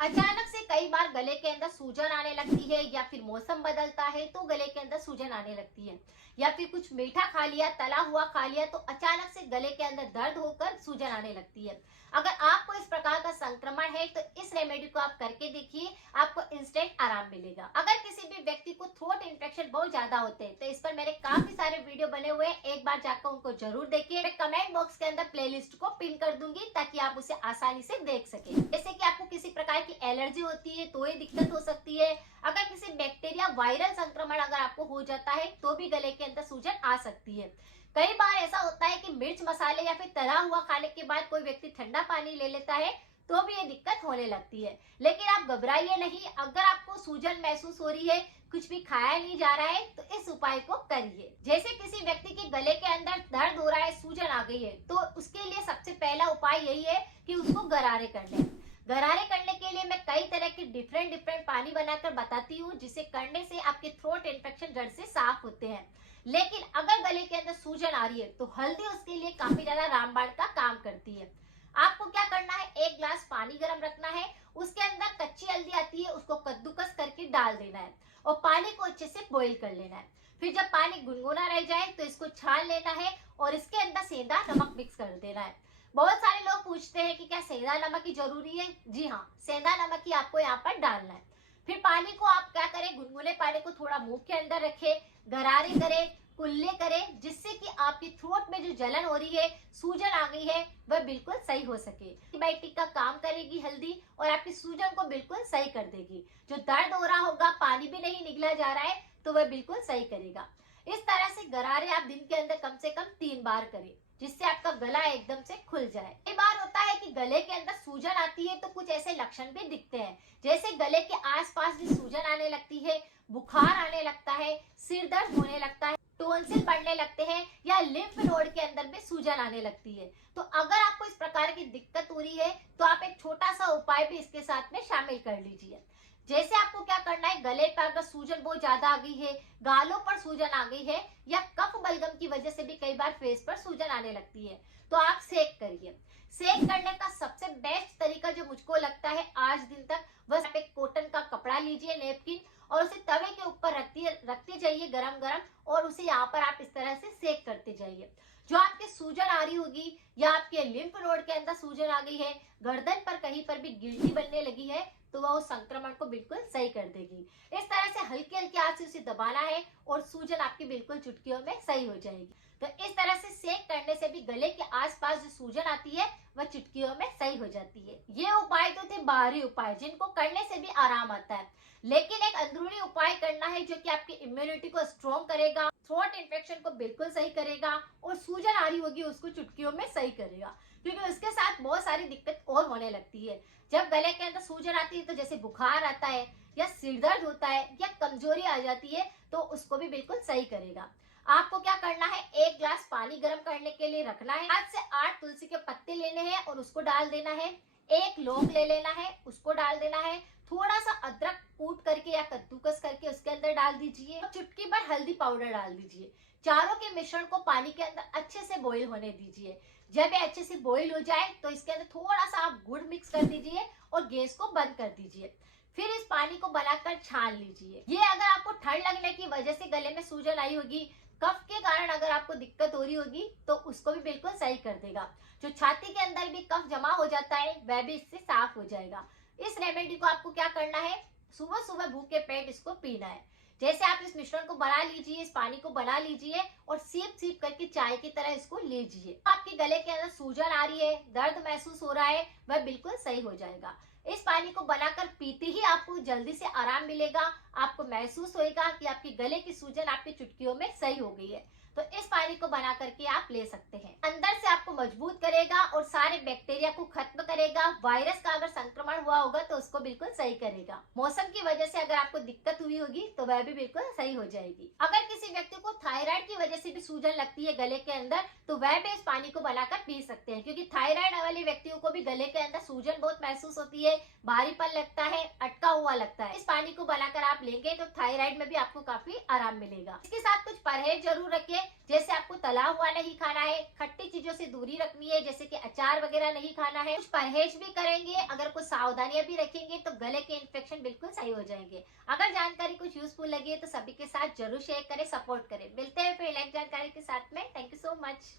अचानक से कई बार गले के अंदर सूजन आने लगती है या फिर मौसम बदलता है तो गले के अंदर सूजन आने लगती है या फिर कुछ मीठा खा लिया तला हुआ खा लिया तो अचानक से गले के अंदर दर्द होकर सूजन आने लगती है। अगर आपको इस प्रकार का संक्रमण है तो इस रेमेडी को आप करके देखिए, आपको इंस्टेंट आराम मिलेगा। अगर किसी भी व्यक्ति को थ्रोट इन्फेक्शन बहुत ज्यादा होते हैं तो इस पर मेरे काफी सारे वीडियो बने हुए हैं, एक बार जाकर उनको जरूर देखिए। मैं कमेंट बॉक्स के अंदर प्लेलिस्ट को पिन कर दूंगी ताकि आप उसे आसानी से देख सके। जैसे कि आपको किसी प्रकार की एलर्जी होती है तो ये दिक्कत हो सकती है। अगर किसी बैक्टीरिया वायरल संक्रमण अगर आपको हो जाता है तो भी गले के अंदर सूजन आ सकती है। कई बार ऐसा होता है कि मिर्च मसाले या फिर तला हुआ खाने के बाद कोई व्यक्ति ठंडा पानी ले लेता है तो भी ये दिक्कत होने लगती है। लेकिन आप घबराइए नहीं, अगर आपको सूजन महसूस हो रही है, कुछ भी खाया नहीं जा रहा है तो इस उपाय को करिए। जैसे किसी व्यक्ति के गले के अंदर दर्द हो रहा है, सूजन आ गई है, तो उसके लिए सबसे पहला उपाय यही है कि उसको गरारे कर लें। गरारे करने के लिए मैं कई तरह के डिफरेंट पानी बनाकर बताती हूँ जिसे करने से आपके थ्रोट इन्फेक्शन जड़ से साफ होते हैं। लेकिन अगर गले के अंदर सूजन आ रही है तो हल्दी उसके लिए काफी ज्यादा रामबाण का काम करती है। आपको क्या करना है, एक ग्लास पानी गर्म रखना है, उसके अंदर कच्ची हल्दी आती है उसको कद्दूकस करके डाल देना है और पानी को अच्छे से बॉईल कर लेना है। फिर जब पानी गुनगुना रह जाए तो इसको छान लेना है और इसके अंदर सेंधा नमक मिक्स कर देना है। बहुत सारे लोग पूछते हैं कि क्या सेंधा नमक ही जरूरी है। जी हाँ, सेंधा नमक ही आपको यहाँ पर डालना है। फिर पानी को आप क्या करें, गुनगुने पानी को थोड़ा मुंह के अंदर रखे, गरारे करें, कुल्ले करें, जिससे कि आपकी थ्रोट में जो जलन हो रही है, सूजन आ गई है, वह बिल्कुल सही हो सके। एंटीबायोटिक का काम करेगी हल्दी और आपकी सूजन को बिल्कुल सही कर देगी। जो दर्द हो रहा होगा, पानी भी नहीं निकला जा रहा है, तो वह बिल्कुल सही करेगा। इस तरह से गरारे आप दिन के अंदर कम से कम 3 बार करें, जिससे आपका गला एकदम से खुल जाए। कई बार होता है कि गले के अंदर सूजन आती है तो कुछ ऐसे लक्षण भी दिखते हैं, जैसे गले के आसपास भी सूजन आने लगती है, बुखार आने लगता है, सिर दर्द होने लगता है, टोंसिल बढ़ने लगते हैं या लिम्फ नोड के अंदर भी सूजन आने लगती है। तो अगर आपको इस प्रकार की दिक्कत हो रही है तो आप एक छोटा सा उपाय भी इसके साथ में शामिल कर लीजिए। जैसे आपको क्या करना है, गले पर अगर सूजन बहुत ज्यादा आ गई है, गालों पर सूजन आ गई है या कफ बलगम की वजह से भी कई बार फेस पर सूजन आने लगती है, तो आप सेक करिए। सेक करने का सबसे बेस्ट तरीका जो मुझको लगता है आज दिन तक, बस आप एक कॉटन का कपड़ा लीजिए, नेपकिन, और उसे तवे के ऊपर रखते जाइए गरम गरम, और उसे यहाँ पर आप इस तरह से सेक करते जाइए। जो आपके सूजन आ रही होगी या आपके लिम्फ नोड के अंदर सूजन आ गई है, गर्दन पर कहीं पर भी गिल्टी बनने लगी है, तो वह उस संक्रमण को बिल्कुल सही कर देगी। इस तरह से हल्की हल्की हाथ से उसे दबाना है और सूजन आपकी बिल्कुल चुटकियों में सही हो जाएगी। तो इस तरह से सेक करने से भी गले के आसपास जो सूजन आती है वह चुटकियों में सही हो जाती है। ये उपाय तो थे बाहरी उपाय जिनको करने से भी आराम आता है, लेकिन एक अंदरूनी उपाय करना है जो कि आपकी इम्यूनिटी को स्ट्रॉन्ग करेगा, थ्रोट इन्फेक्शन को बिल्कुल सही करेगा और सूजन आ रही होगी उसको चुटकियों में सही करेगा। क्योंकि उसके साथ बहुत सारी दिक्कत और होने लगती है। जब गले के अंदर सूजन आती है तो जैसे बुखार आता है या सिर दर्द होता है या कमजोरी आ जाती है, तो उसको भी बिल्कुल सही करेगा। आपको क्या करना है, एक ग्लास पानी गर्म करने के लिए रखना है, 7 से 8 तुलसी के पत्ते लेने हैं और उसको डाल देना है, एक लौंग ले लेना है, उसको डाल देना है, थोड़ा सा अदरक कूट करके या कद्दूकस करके उसके अंदर डाल दीजिए, चुटकी भर हल्दी पाउडर डाल दीजिए। चारों के मिश्रण को पानी के अंदर अच्छे से बॉईल होने दीजिए। जब ये अच्छे से बॉईल हो जाए तो इसके अंदर थोड़ा सा आप गुड़ मिक्स कर दीजिए और गैस को बंद कर दीजिए। फिर इस पानी को बनाकर छान लीजिए। ये अगर आपको ठंड लगने की वजह से गले में सूजन आई होगी, कफ के कारण अगर आपको दिक्कत हो रही होगी, तो उसको भी बिल्कुल सही कर देगा। जो छाती के अंदर भी कफ जमा हो जाता है वह भी इससे साफ हो जाएगा। इस रेमेडी को आपको क्या करना है, सुबह सुबह भूखे पेट इसको पीना है। जैसे आप इस मिश्रण को बना लीजिए, इस पानी को बना लीजिए और सीप सीप करके चाय की तरह इसको लीजिए। आपके गले के अंदर सूजन आ रही है, दर्द महसूस हो रहा है, वह बिल्कुल सही हो जाएगा। इस पानी को बनाकर पीते ही आपको जल्दी से आराम मिलेगा। आपको महसूस होगा कि आपके गले की सूजन आपकी चुटकियों में सही हो गई है। तो इस पानी को बना करके आप ले सकते हैं। अंदर से आपको मजबूत करेगा और सारे बैक्टीरिया को खत्म करेगा। वायरस का अगर संक्रमण हुआ होगा तो उसको बिल्कुल सही करेगा। मौसम की वजह से अगर आपको दिक्कत हुई होगी तो वह भी बिल्कुल सही हो जाएगी। अगर किसी व्यक्ति को थायराइड की वजह से भी सूजन लगती है गले के अंदर, तो वह भी इस पानी को बनाकर पी सकते हैं, क्योंकि थायराइड वाले व्यक्तियों को भी गले के अंदर सूजन बहुत महसूस होती है, भारीपन लगता है, अटका हुआ लगता है। इस पानी को बनाकर आप लेंगे तो थायराइड में भी आपको काफी आराम मिलेगा। इसके साथ कुछ परहेज जरूर रखिए, जैसे आपको तला हुआ नहीं खाना है, खट्टी चीजों से दूरी रखनी है, जैसे कि अचार वगैरह नहीं खाना है, कुछ परहेज भी करेंगे, अगर कुछ सावधानियां भी रखेंगे तो गले के इन्फेक्शन बिल्कुल सही हो जाएंगे। अगर जानकारी कुछ यूजफुल लगी है तो सभी के साथ जरूर शेयर करें, सपोर्ट करें। मिलते हैं फिर नेक्स्ट जानकारी के साथ में। Thank you so much.